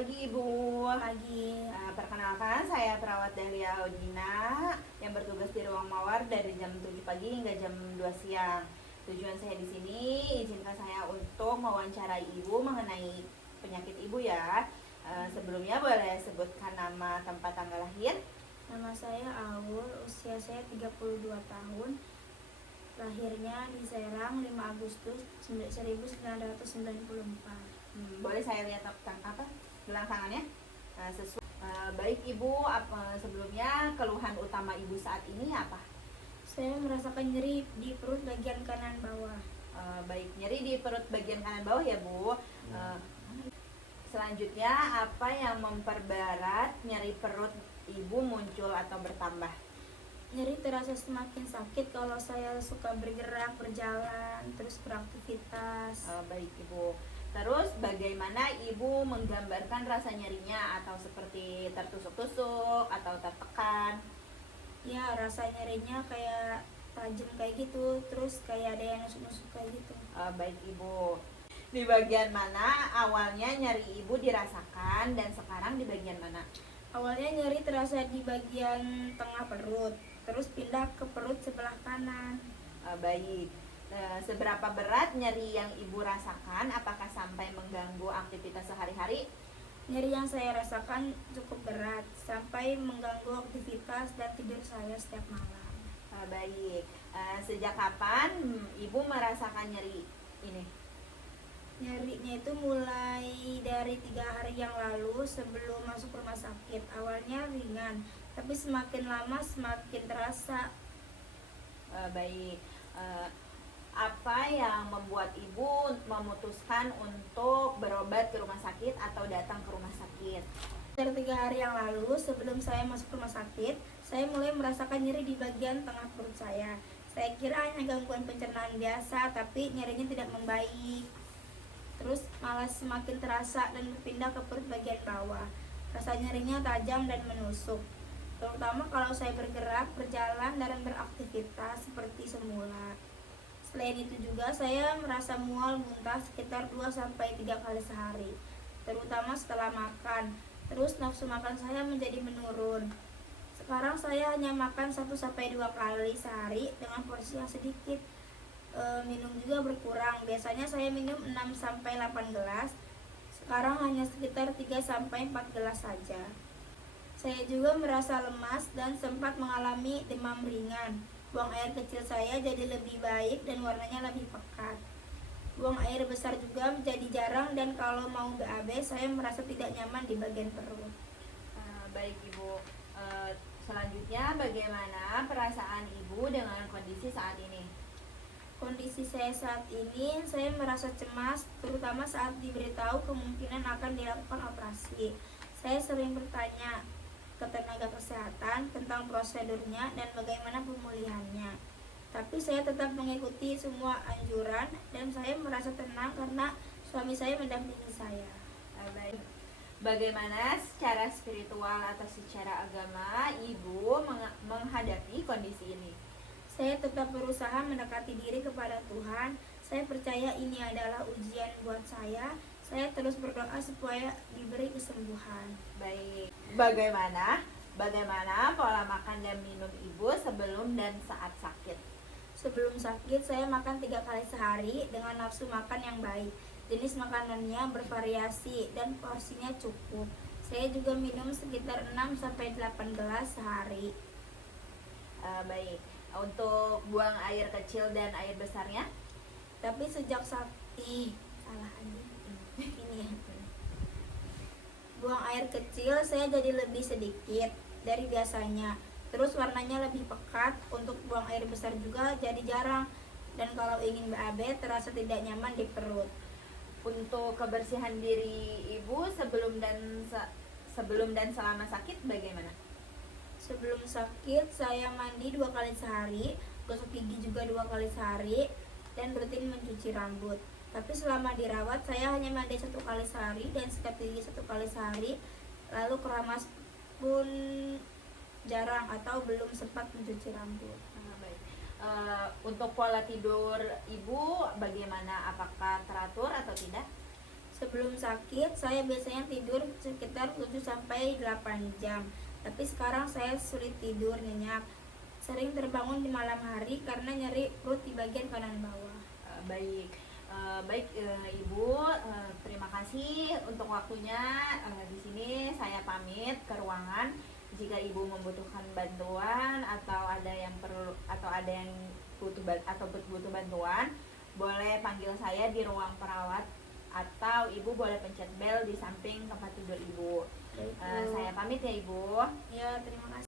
pagi Ibu. Pagi. Perkenalkan, saya perawat Dahlia Audina yang bertugas di ruang mawar dari jam 7 pagi hingga jam 2 siang. Tujuan saya di sini, izinkan saya untuk mewawancarai Ibu mengenai penyakit Ibu ya. Sebelumnya boleh sebutkan nama, tempat, tanggal lahir. Nama saya Aul, usia saya 32 tahun. Lahirnya di Serang 5 Agustus 1994. Boleh saya lihat gelang tangannya? Baik Ibu, sebelumnya keluhan utama Ibu saat ini apa? Saya merasakan nyeri di perut bagian kanan bawah. Baik, nyeri di perut bagian kanan bawah ya Bu. Selanjutnya, apa yang memperberat nyeri perut Ibu muncul atau bertambah? Nyeri terasa semakin sakit kalau saya suka bergerak, berjalan, terus beraktivitas. Baik Ibu. Terus bagaimana Ibu menggambarkan rasa nyerinya, atau seperti tertusuk-tusuk atau tertekan? Ya, rasa nyerinya kayak tajam kayak gitu, terus kayak ada yang nusuk-nusuk kayak gitu. Baik Ibu. Di bagian mana awalnya nyeri Ibu dirasakan dan sekarang di bagian mana? Awalnya nyeri terasa di bagian tengah perut, terus pindah ke perut sebelah kanan. Baik. Seberapa berat nyeri yang Ibu rasakan? Apakah sampai mengganggu aktivitas sehari-hari? Nyeri yang saya rasakan cukup berat, sampai mengganggu aktivitas dan tidur saya setiap malam. Baik. Sejak kapan Ibu merasakan nyeri ini? Nyerinya itu mulai dari 3 hari yang lalu sebelum masuk rumah sakit. Awalnya ringan, tapi semakin lama semakin terasa. Baik. Apa yang membuat Ibu memutuskan untuk berobat ke rumah sakit atau datang ke rumah sakit? Dari 3 hari yang lalu sebelum saya masuk rumah sakit, saya mulai merasakan nyeri di bagian tengah perut saya. Saya kira hanya gangguan pencernaan biasa, tapi nyerinya tidak membaik. Terus malah semakin terasa dan berpindah ke perut bagian bawah. Rasa nyerinya tajam dan menusuk, terutama kalau saya bergerak, berjalan, dan beraktivitas seperti semula. Selain itu juga saya merasa mual muntah sekitar 2-3 kali sehari, terutama setelah makan. Terus nafsu makan saya menjadi menurun. Sekarang saya hanya makan 1-2 kali sehari dengan porsi yang sedikit. Minum juga berkurang. Biasanya saya minum 6-8 gelas. Sekarang hanya sekitar 3-4 gelas saja. Saya juga merasa lemas dan sempat mengalami demam ringan. Buang air kecil saya jadi lebih baik dan warnanya lebih pekat. Buang air besar juga menjadi jarang, dan kalau mau BAB saya merasa tidak nyaman di bagian perut. Baik Ibu. Selanjutnya, bagaimana perasaan Ibu dengan kondisi saat ini? Kondisi saya saat ini, saya merasa cemas, terutama saat diberitahu kemungkinan akan dilakukan operasi. Saya sering bertanya ke tenaga kesehatan tentang prosedurnya dan bagaimana pemulihannya. Tapi saya tetap mengikuti semua anjuran dan saya merasa tenang karena suami saya mendampingi saya. Baik. Bagaimana secara spiritual atau secara agama Ibu menghadapi kondisi ini? Saya tetap berusaha mendekati diri kepada Tuhan. Saya percaya ini adalah ujian buat saya. Saya terus berdoa supaya diberi kesembuhan. Baik. Bagaimana pola makan dan minum Ibu sebelum dan saat sakit? Sebelum sakit, saya makan 3 kali sehari dengan nafsu makan yang baik. Jenis makanannya bervariasi dan porsinya cukup. Saya juga minum sekitar 6-8 gelas sehari. Baik. Untuk buang air kecil dan air besarnya? Tapi sejak sakit, salah aja. Ini ya. Buang air kecil saya jadi lebih sedikit dari biasanya. Terus warnanya lebih pekat. Untuk buang air besar juga jadi jarang. Dan kalau ingin BAB terasa tidak nyaman di perut. Untuk kebersihan diri Ibu sebelum dan selama sakit bagaimana? Sebelum sakit saya mandi 2 kali sehari, gosok gigi juga 2 kali sehari, dan rutin mencuci rambut. Tapi selama dirawat saya hanya mandi 1 kali sehari dan sikat gigi 1 kali sehari. Lalu keramas pun jarang atau belum sempat mencuci rambut. Baik. Untuk pola tidur Ibu bagaimana? Apakah teratur atau tidak? Sebelum sakit, saya biasanya tidur sekitar 7 sampai 8 jam. Tapi sekarang saya sulit tidur nyenyak. Sering terbangun di malam hari karena nyeri perut di bagian kanan bawah. Baik, Ibu, terima kasih untuk waktunya. Di sini saya pamit ke ruangan. Jika Ibu membutuhkan bantuan atau ada yang butuh bantuan, boleh panggil saya di ruang perawat atau Ibu boleh pencet bel di samping tempat tidur Ibu. Baik, Bu. Saya pamit ya Ibu. Ya, terima kasih.